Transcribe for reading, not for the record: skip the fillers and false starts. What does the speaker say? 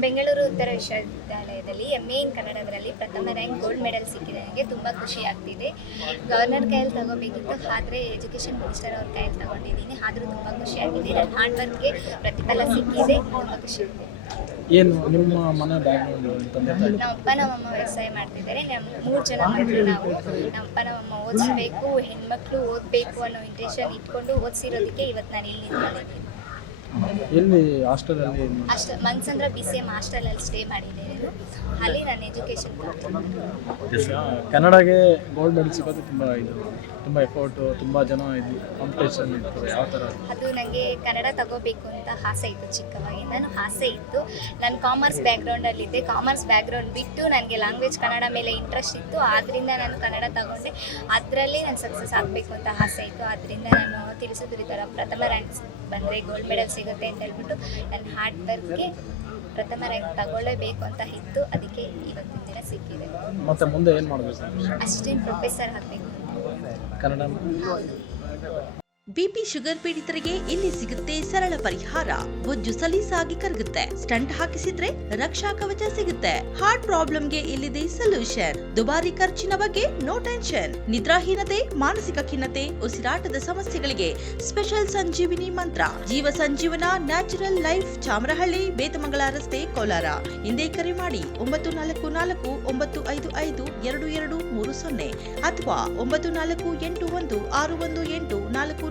ಬೆಂಗಳೂರು ಉತ್ತರ ವಿಶ್ವವಿದ್ಯಾಲಯದಲ್ಲಿ MA ಇನ್ ಕನ್ನಡದಲ್ಲಿ ಪ್ರಥಮ ರ್ಯಾಂಕ್ ಗೋಲ್ಡ್ ಮೆಡಲ್ ಸಿಕ್ಕಿದೆ. ನನಗೆ ತುಂಬ ಖುಷಿ ಆಗ್ತಿದೆ. ಗವರ್ನರ್ ಕೈಯಲ್ಲಿ ತಗೋಬೇಕಿತ್ತು, ಆದರೆ ಎಜುಕೇಷನ್ ಮಿನಿಸ್ಟರ್ ಅವ್ರ ಕೈಯಲ್ಲಿ ತಗೊಂಡಿದ್ದೀನಿ. ಆದರೂ ತುಂಬ ಖುಷಿ ಆಗಿದೆ. ನನ್ನ ಹಾರ್ಡ್ ವರ್ಕ್ಗೆ ಪ್ರತಿಫಲ ಸಿಕ್ಕಿದೆ. ತುಂಬ ಖುಷಿ ಇದೆ. ಏನು ನಿಮ್ಮ ಮನೆ ಬ್ಯಾಕ್ಗ್ರೌಂಡ್ ತಂದೆ ತಾಯಿ? ನಮ್ಮ ಅಪ್ಪ ನಮ್ಮಮ್ಮ ವ್ಯವಸಾಯ ಮಾಡ್ತಿದ್ದಾರೆ. ನಮ್ಮ 3 ಜನ ಮಕ್ಕಳು ನಾವು. ನಮ್ಮ ಅಪ್ಪ ನಮ್ಮಮ್ಮ ಓದಿಸ್ಬೇಕು, ಹೆಣ್ಮಕ್ಳು ಓದಬೇಕು ಅನ್ನೋ ಇಂಟೆನ್ಷನ್ ಇಟ್ಕೊಂಡು ಓದಿಸಿರೋದಕ್ಕೆ ಇವತ್ತು ನಾನು ಇಲ್ಲಿ ನಿಂತ್ಕೊಂಡಿದ್ದೀನಿ. ಎಲ್ಲಿ ಹಾಸ್ಟೆಲಲ್ಲಿ? ಮನ್ಸಂದ್ರ BCM ಹಾಸ್ಟೆಲಲ್ಲಿ ಸ್ಟೇ ಮಾಡಿದ್ದೇನೆ. ಅಲ್ಲಿ ನಾನು ಎಜುಕೇಷನ್ ಕನ್ನಡಗೆ ಗೋಲ್ಡ್ ಮೆಡಲ್ ಸಿಗೋದು ತುಂಬ ಎಫರ್ಟು, ತುಂಬ ಜನ ಇದು ಕಾಂಪಿಟೇಷನ್ ಇರ್ತದೆ. ಯಾವ ಥರ ಅದು ನನಗೆ ಕನ್ನಡ ತಗೋಬೇಕು ಅಂತ ಆಸೆ ಇತ್ತು. ಚಿಕ್ಕವಾಗಿಂದನೂ ಆಸೆ ಇತ್ತು. ನಾನು ಕಾಮರ್ಸ್ ಬ್ಯಾಕ್ಗ್ರೌಂಡಲ್ಲಿದ್ದೆ. ಕಾಮರ್ಸ್ ಬ್ಯಾಕ್ಗ್ರೌಂಡ್ ಬಿಟ್ಟು ನನಗೆ ಲ್ಯಾಂಗ್ವೇಜ್ ಕನ್ನಡ ಮೇಲೆ ಇಂಟ್ರೆಸ್ಟ್ ಇತ್ತು. ಆದ್ದರಿಂದ ನಾನು ಕನ್ನಡ ತಗೊಂಡೆ. ಅದರಲ್ಲಿ ನಾನು ಸಕ್ಸಸ್ ಆಗಬೇಕು ಅಂತ ಆಸೆ ಇತ್ತು. ಆದ್ದರಿಂದ ನಾನು ತಿಳಿಸಿದ್ರು ಈ ಥರ ಪ್ರಥಮ ರ್ಯಾಂಕ್ ಬಂದರೆ ಗೋಲ್ಡ್ ಮೆಡಲ್ ಸಿಗುತ್ತೆ ಅಂತ ಹೇಳ್ಬಿಟ್ಟು ನನ್ನ ಹಾರ್ಡ್ ವರ್ಕ್ಗೆ ಪ್ರಥಮ ರ್ಯಾಂಕ್ ತಗೊಳ್ಳೇಬೇಕು ಅಂತ ಇತ್ತು. ಅದಕ್ಕೆ ಇವತ್ತಿನ ದಿನ ಸಿಕ್ಕಿದೆ. ಮತ್ತೆ ಮುಂದೆ ಏನು ಮಾಡಬೇಕು? ಅಸಿಸ್ಟೆಂಟ್ ಪ್ರೊಫೆಸರ್ ಆಗಬೇಕು ಕನ್ನಡ. ಬಿಪಿ ಶುಗರ್ ಪೀಡಿತರಿಗೆ ಇಲ್ಲಿ ಸಿಗುತ್ತೆ ಸರಳ ಪರಿಹಾರ. ಬೊಜ್ಜು ಸಲೀಸಾಗಿ ಕರಗುತ್ತೆ. ಸ್ಟಂಟ್ ಹಾಕಿಸಿದ್ರೆ ರಕ್ಷಾ ಕವಚ ಸಿಗುತ್ತೆ. ಹಾರ್ಟ್ ಪ್ರಾಬ್ಲಮ್ಗೆ ಇಲ್ಲಿದೆ ಸೊಲ್ಯೂಷನ್. ದುಬಾರಿ ಖರ್ಚಿನ ಬಗ್ಗೆ ನೋ ಟೆನ್ಷನ್. ನಿದ್ರಾಹೀನತೆ, ಮಾನಸಿಕ ಖಿನ್ನತೆ, ಉಸಿರಾಟದ ಸಮಸ್ಯೆಗಳಿಗೆ ಸ್ಪೆಷಲ್ ಸಂಜೀವಿನಿ ಮಂತ್ರ. ಜೀವ ಸಂಜೀವನ ನ್ಯಾಚುರಲ್ ಲೈಫ್, ಚಾಮರಹಳ್ಳಿ, ಬೇತಮಂಗಲ ರಸ್ತೆ, ಕೋಲಾರ. ಹಿಂದೆ ಕರೆ ಮಾಡಿ 9449552230 ಅಥವಾ 9481618444.